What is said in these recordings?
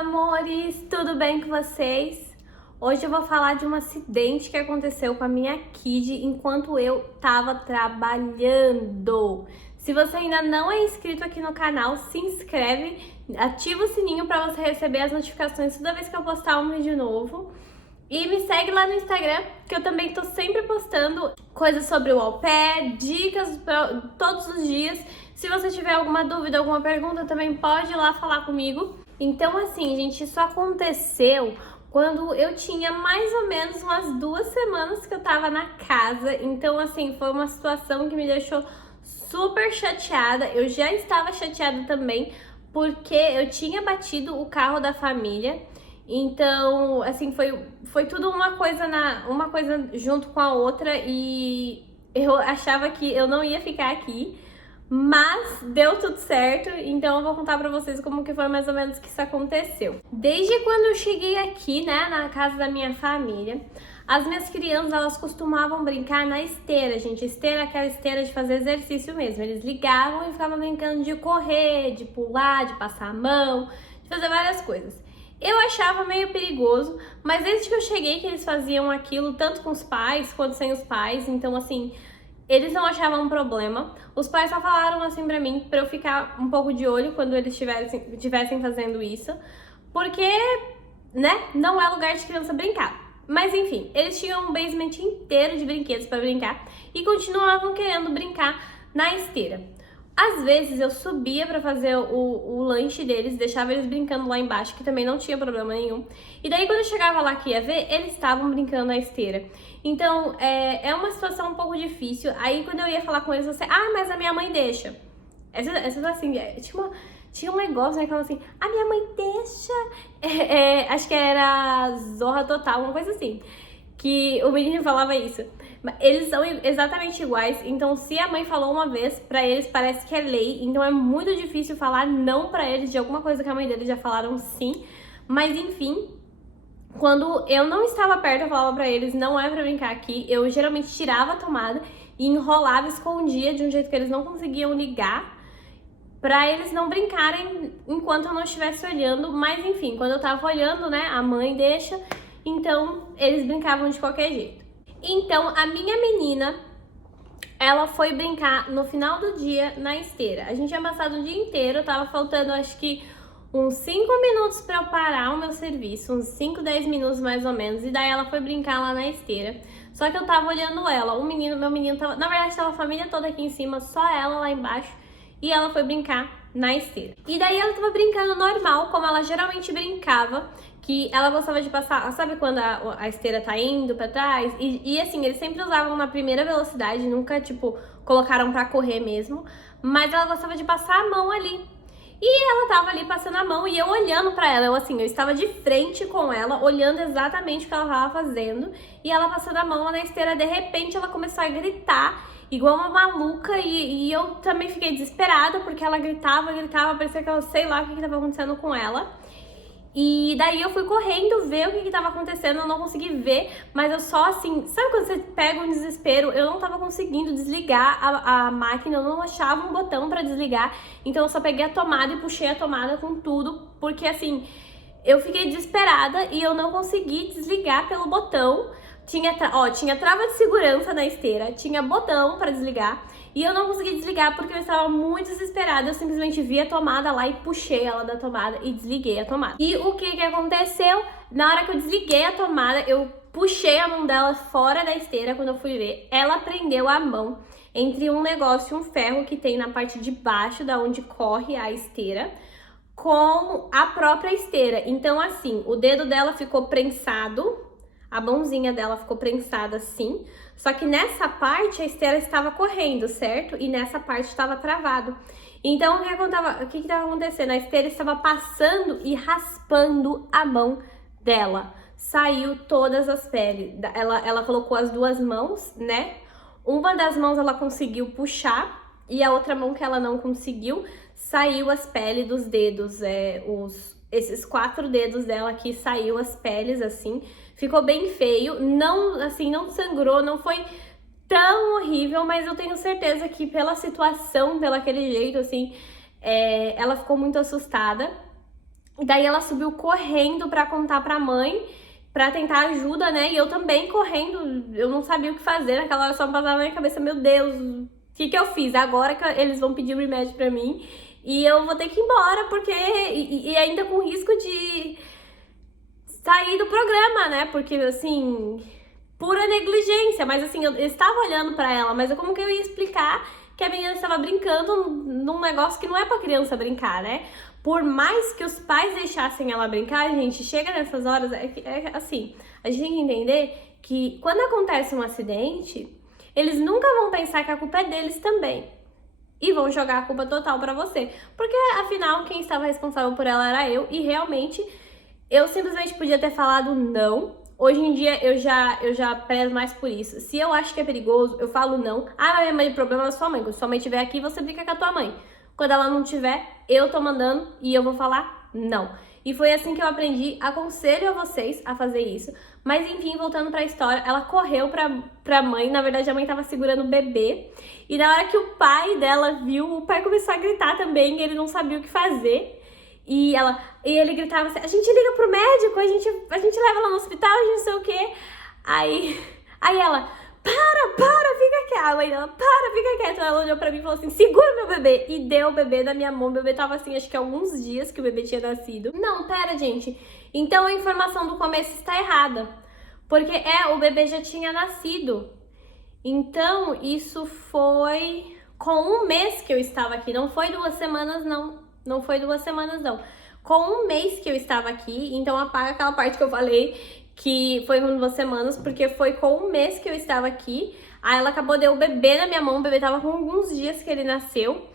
amores, tudo bem com vocês? Hoje eu vou falar de um acidente que aconteceu com a minha Kid enquanto eu tava trabalhando. Se você ainda não é inscrito aqui no canal, se inscreve, ativa o sininho para você receber as notificações toda vez que eu postar um vídeo novo. E me segue lá no Instagram, que eu também tô sempre postando coisas sobre o au pair, dicas pra todos os dias. Se você tiver alguma dúvida, alguma pergunta, também pode ir lá falar comigo. Então, assim, gente, isso aconteceu quando eu tinha mais ou menos umas 2 semanas que eu tava na casa. Então, assim, foi uma situação que me deixou super chateada. Eu já estava chateada também, porque eu tinha batido o carro da família. Então, assim, foi tudo uma coisa junto com a outra e eu achava que eu não ia ficar aqui, mas deu tudo certo, então eu vou contar pra vocês como que foi mais ou menos que isso aconteceu. Desde quando eu cheguei aqui, né, na casa da minha família, as minhas crianças, elas costumavam brincar na esteira, gente. Esteira é aquela esteira de fazer exercício mesmo. Eles ligavam e ficavam brincando de correr, de pular, de passar a mão, de fazer várias coisas. Eu achava meio perigoso, mas desde que eu cheguei que eles faziam aquilo, tanto com os pais quanto sem os pais, então assim, eles não achavam um problema. Os pais só falaram assim pra mim, pra eu ficar um pouco de olho quando eles estivessem fazendo isso, porque, né, não é lugar de criança brincar. Mas enfim, eles tinham um basement inteiro de brinquedos pra brincar e continuavam querendo brincar na esteira. Às vezes eu subia pra fazer o lanche deles, deixava eles brincando lá embaixo, que também não tinha problema nenhum. E daí quando eu chegava lá que ia ver, eles estavam brincando na esteira. Então é uma situação um pouco difícil. Aí quando eu ia falar com eles, você, mas a minha mãe deixa. Essa assim, tinha um negócio, né, que falava assim, a minha mãe deixa. Acho que era Zorra Total, uma coisa assim, que o menino falava isso. Eles são exatamente iguais, então se a mãe falou uma vez, pra eles parece que é lei, então é muito difícil falar não pra eles de alguma coisa que a mãe deles já falaram sim. Mas enfim, quando eu não estava perto, eu falava pra eles, não é pra brincar aqui. Eu geralmente tirava a tomada e enrolava, escondia de um jeito que eles não conseguiam ligar, pra eles não brincarem enquanto eu não estivesse olhando. Mas enfim, quando eu tava olhando, né, a mãe deixa, então eles brincavam de qualquer jeito. Então, a minha menina, ela foi brincar no final do dia na esteira. A gente tinha passado o dia inteiro, tava faltando acho que uns 5 minutos pra eu parar o meu serviço, uns 5, 10 minutos mais ou menos, e daí ela foi brincar lá na esteira. Só que eu tava olhando ela, meu menino tava, na verdade tava a família toda aqui em cima, só ela lá embaixo, e ela foi brincar na esteira. E daí ela tava brincando normal, como ela geralmente brincava, que ela gostava de passar, sabe quando a esteira tá indo pra trás? E assim, eles sempre usavam na primeira velocidade, nunca, tipo, colocaram pra correr mesmo, mas ela gostava de passar a mão ali. E ela tava ali passando a mão e eu olhando pra ela, eu estava de frente com ela, olhando exatamente o que ela tava fazendo, e ela passando a mão lá na esteira, de repente ela começou a gritar, igual uma maluca, e eu também fiquei desesperada, porque ela gritava, parecia que ela, sei lá o que tava acontecendo com ela. E daí eu fui correndo ver o que tava acontecendo, eu não consegui ver, mas eu só assim, sabe quando você pega um desespero? Eu não tava conseguindo desligar a máquina, eu não achava um botão pra desligar, então eu só peguei a tomada e puxei a tomada com tudo, porque assim, eu fiquei desesperada e eu não consegui desligar pelo botão. Tinha trava de segurança na esteira, tinha botão pra desligar e eu não consegui desligar porque eu estava muito desesperada. Eu simplesmente vi a tomada lá e puxei ela da tomada e desliguei a tomada. E o que aconteceu? Na hora que eu desliguei a tomada, eu puxei a mão dela fora da esteira. Quando eu fui ver, ela prendeu a mão entre um negócio, um ferro que tem na parte de baixo, da onde corre a esteira, com a própria esteira. Então assim, o dedo dela ficou prensado, a mãozinha dela ficou prensada assim, só que nessa parte a esteira estava correndo, certo? E nessa parte estava travado. Então o que estava acontecendo? A esteira estava passando e raspando a mão dela. Saiu todas as peles. Ela colocou as 2 mãos, né? Uma das mãos ela conseguiu puxar e a outra mão que ela não conseguiu, saiu as peles dos dedos, esses 4 dedos dela aqui, saiu as peles assim. Ficou bem feio, não sangrou, não foi tão horrível, mas eu tenho certeza que pela situação, pelo aquele jeito, assim, ela ficou muito assustada. Daí ela subiu correndo pra contar pra mãe, pra tentar ajuda, né? E eu também correndo, eu não sabia o que fazer. Naquela hora só me passava na minha cabeça, meu Deus, o que eu fiz? Agora que eles vão pedir remédio pra mim e eu vou ter que ir embora, porque... E ainda com risco de sair do programa, né? Porque, assim, pura negligência. Mas, assim, eu estava olhando pra ela, mas como que eu ia explicar que a menina estava brincando num negócio que não é pra criança brincar, né? Por mais que os pais deixassem ela brincar, gente, chega nessas horas, assim, a gente tem que entender que quando acontece um acidente, eles nunca vão pensar que a culpa é deles também. E vão jogar a culpa total pra você. Porque, afinal, quem estava responsável por ela era eu. E, realmente, eu simplesmente podia ter falado não. Hoje em dia, eu já prezo mais por isso. Se eu acho que é perigoso, eu falo não. Ah, mas minha mãe, o problema é sua mãe. Quando sua mãe estiver aqui, você brinca com a tua mãe. Quando ela não tiver, eu tô mandando e eu vou falar não. E foi assim que eu aprendi. Aconselho a vocês a fazer isso. Mas enfim, voltando pra história, ela correu pra mãe. Na verdade, a mãe tava segurando o bebê. E na hora que o pai dela viu, o pai começou a gritar também. Ele não sabia o que fazer. E ele gritava assim, a gente liga pro médico, a gente leva ela no hospital, a gente não sei o quê. Aí ela, para, fica quieta. A mãe dela, fica quieta. Ela olhou pra mim e falou assim, segura meu bebê. E deu o bebê na minha mão. O bebê tava assim, acho que há alguns dias que o bebê tinha nascido. Não, pera, gente. Então a informação do começo está errada. Porque o bebê já tinha nascido. Então isso foi com um mês que eu estava aqui. Não foi 2 semanas, não. Não foi 2 semanas, não. Com um mês que eu estava aqui, então apaga aquela parte que eu falei que foi com 2 semanas, porque foi com um mês que eu estava aqui. Aí ela acabou de dar o bebê na minha mão, o bebê tava com alguns dias que ele nasceu.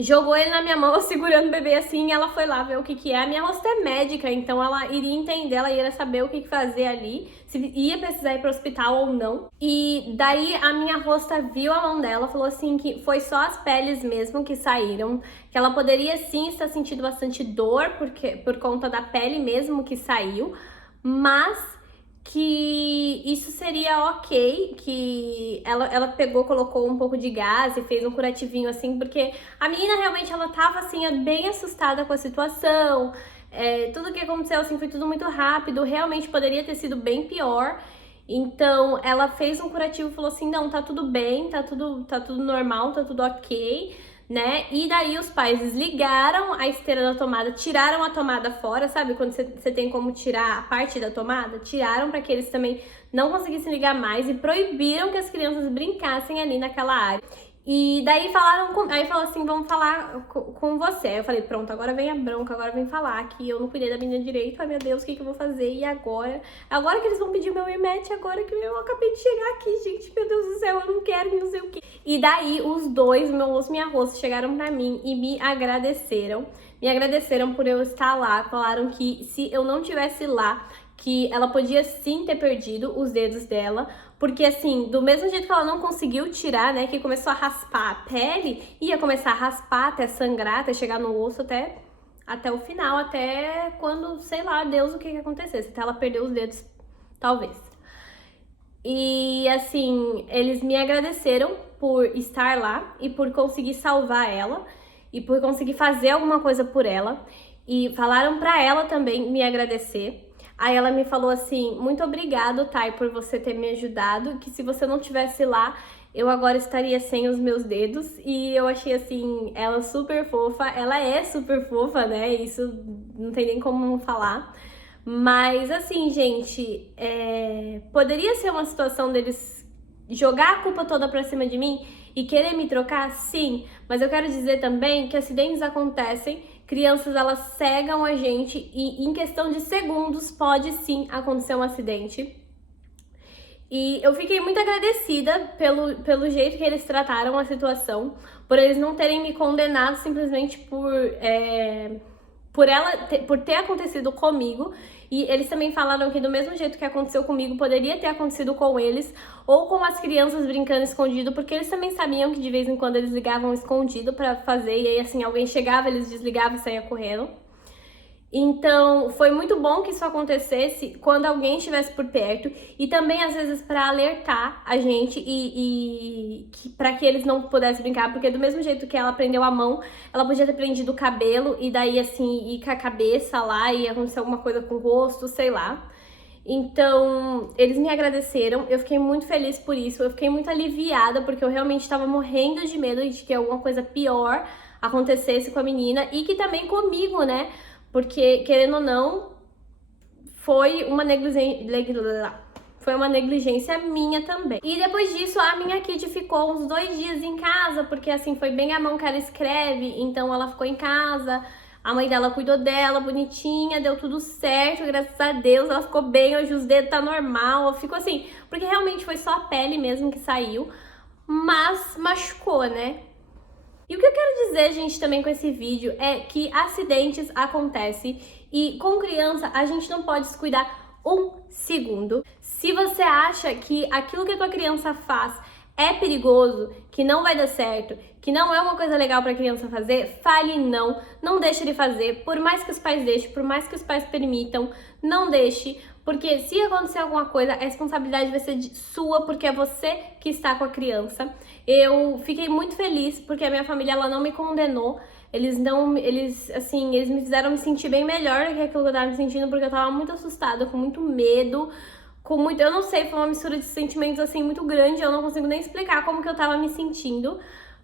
Jogou ele na minha mão, eu segurando o bebê assim, e ela foi lá ver o que é. A minha hosta é médica, então ela iria entender, ela iria saber o que fazer ali, se ia precisar ir pro hospital ou não. E daí a minha hosta viu a mão dela, falou assim que foi só as peles mesmo que saíram, que ela poderia sim estar sentindo bastante dor, por conta da pele mesmo que saiu, mas que isso seria ok, que ela pegou, colocou um pouco de gás e fez um curativinho assim, porque a menina realmente, ela tava assim, bem assustada com a situação, tudo que aconteceu assim foi tudo muito rápido, realmente poderia ter sido bem pior. Então ela fez um curativo e falou assim, não, tá tudo bem, tá tudo normal, tá tudo ok, né? E daí os pais desligaram a esteira da tomada, tiraram a tomada fora, sabe? Quando você tem como tirar a parte da tomada, tiraram para que eles também não conseguissem ligar mais e proibiram que as crianças brincassem ali naquela área. E daí aí falou assim, vamos falar com você. Aí eu falei, pronto, agora vem a bronca, agora vem falar que eu não cuidei da menina direito. Ai, meu Deus, o que eu vou fazer? E agora? Agora que eles vão pedir o meu remédio, agora que eu acabei de chegar aqui, gente, meu Deus do céu, eu não quero, não sei o quê. E daí os dois, meu moço e minha rosto, chegaram pra mim e me agradeceram. Me agradeceram por eu estar lá, falaram que se eu não tivesse lá, que ela podia sim ter perdido os dedos dela, porque assim, do mesmo jeito que ela não conseguiu tirar, né, que começou a raspar a pele, ia começar a raspar até sangrar, até chegar no osso, até o final, até quando, sei lá, Deus, o que acontecesse, até ela perder os dedos, talvez. E assim, eles me agradeceram por estar lá e por conseguir salvar ela e por conseguir fazer alguma coisa por ela, e falaram pra ela também me agradecer. Aí ela me falou assim, muito obrigado, Thay, por você ter me ajudado, que se você não tivesse lá, eu agora estaria sem os meus dedos. E eu achei assim, ela super fofa, ela é super fofa, né, isso não tem nem como não falar. Mas assim, gente, poderia ser uma situação deles jogar a culpa toda pra cima de mim e querer me trocar? Sim, mas eu quero dizer também que acidentes acontecem, crianças elas cegam a gente e em questão de segundos pode sim acontecer um acidente. E eu fiquei muito agradecida pelo jeito que eles trataram a situação, por eles não terem me condenado simplesmente por ter acontecido comigo. E eles também falaram que do mesmo jeito que aconteceu comigo, poderia ter acontecido com eles ou com as crianças brincando escondido, porque eles também sabiam que de vez em quando eles ligavam escondido pra fazer, e aí assim, alguém chegava, eles desligavam e saíam correndo. Então, foi muito bom que isso acontecesse quando alguém estivesse por perto e também, às vezes, para alertar a gente para que eles não pudessem brincar, porque do mesmo jeito que ela prendeu a mão, ela podia ter prendido o cabelo e daí, assim, ir com a cabeça lá e acontecer alguma coisa com o rosto, sei lá. Então, eles me agradeceram, eu fiquei muito feliz por isso, eu fiquei muito aliviada, porque eu realmente estava morrendo de medo de que alguma coisa pior acontecesse com a menina e que também comigo, né? Porque, querendo ou não, foi uma negligência minha também. E depois disso, a minha Kid ficou uns 2 dias em casa, porque assim, foi bem a mão que ela escreve, então ela ficou em casa, a mãe dela cuidou dela, bonitinha, deu tudo certo, graças a Deus, ela ficou bem, hoje os dedos tá normal, ficou assim, porque realmente foi só a pele mesmo que saiu, mas machucou, né? E o que eu quero dizer, gente, também com esse vídeo é que acidentes acontecem e com criança a gente não pode descuidar um segundo. Se você acha que aquilo que a tua criança faz é perigoso, que não vai dar certo, que não é uma coisa legal para a criança fazer, fale não, não deixe ele fazer, por mais que os pais deixem, por mais que os pais permitam, não deixe, porque se acontecer alguma coisa, a responsabilidade vai ser sua, porque é você que está com a criança. Eu fiquei muito feliz porque a minha família ela não me condenou. Eles me fizeram me sentir bem melhor do que aquilo que eu tava me sentindo, porque eu tava muito assustada, com muito medo, eu não sei, foi uma mistura de sentimentos assim muito grande, eu não consigo nem explicar como que eu tava me sentindo,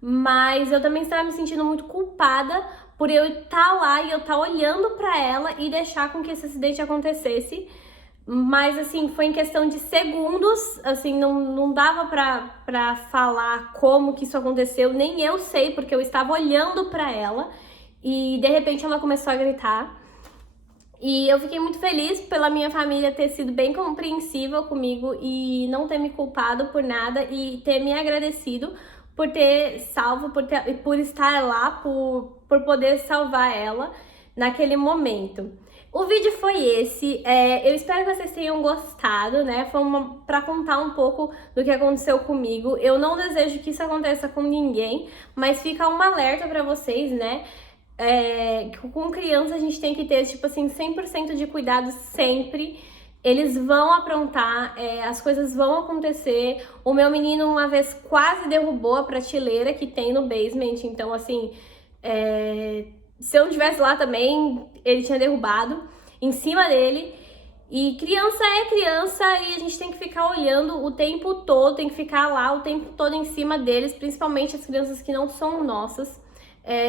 mas eu também estava me sentindo muito culpada por eu estar lá e eu estar olhando pra ela e deixar com que esse acidente acontecesse. Mas, assim, foi em questão de segundos, assim, não dava pra falar como que isso aconteceu, nem eu sei, porque eu estava olhando pra ela e, de repente, ela começou a gritar. E eu fiquei muito feliz pela minha família ter sido bem compreensiva comigo e não ter me culpado por nada e ter me agradecido por ter salvo, por estar lá, por poder salvar ela naquele momento. O vídeo foi esse, eu espero que vocês tenham gostado, né? Foi pra contar um pouco do que aconteceu comigo. Eu não desejo que isso aconteça com ninguém, mas fica um alerta pra vocês, né? Com criança a gente tem que ter, tipo assim, 100% de cuidado sempre. Eles vão aprontar, as coisas vão acontecer. O meu menino uma vez quase derrubou a prateleira que tem no basement, então assim, se eu não estivesse lá também, ele tinha derrubado em cima dele. E criança é criança e a gente tem que ficar olhando o tempo todo, tem que ficar lá o tempo todo em cima deles, principalmente as crianças que não são nossas.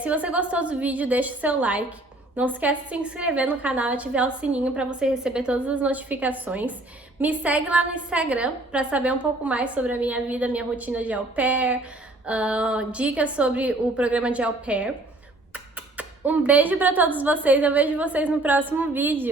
Se você gostou do vídeo, deixe o seu like. Não esquece de se inscrever no canal e ativar o sininho para você receber todas as notificações. Me segue lá no Instagram para saber um pouco mais sobre a minha vida, minha rotina de au pair, dicas sobre o programa de au pair. Um beijo para todos vocês, eu vejo vocês no próximo vídeo.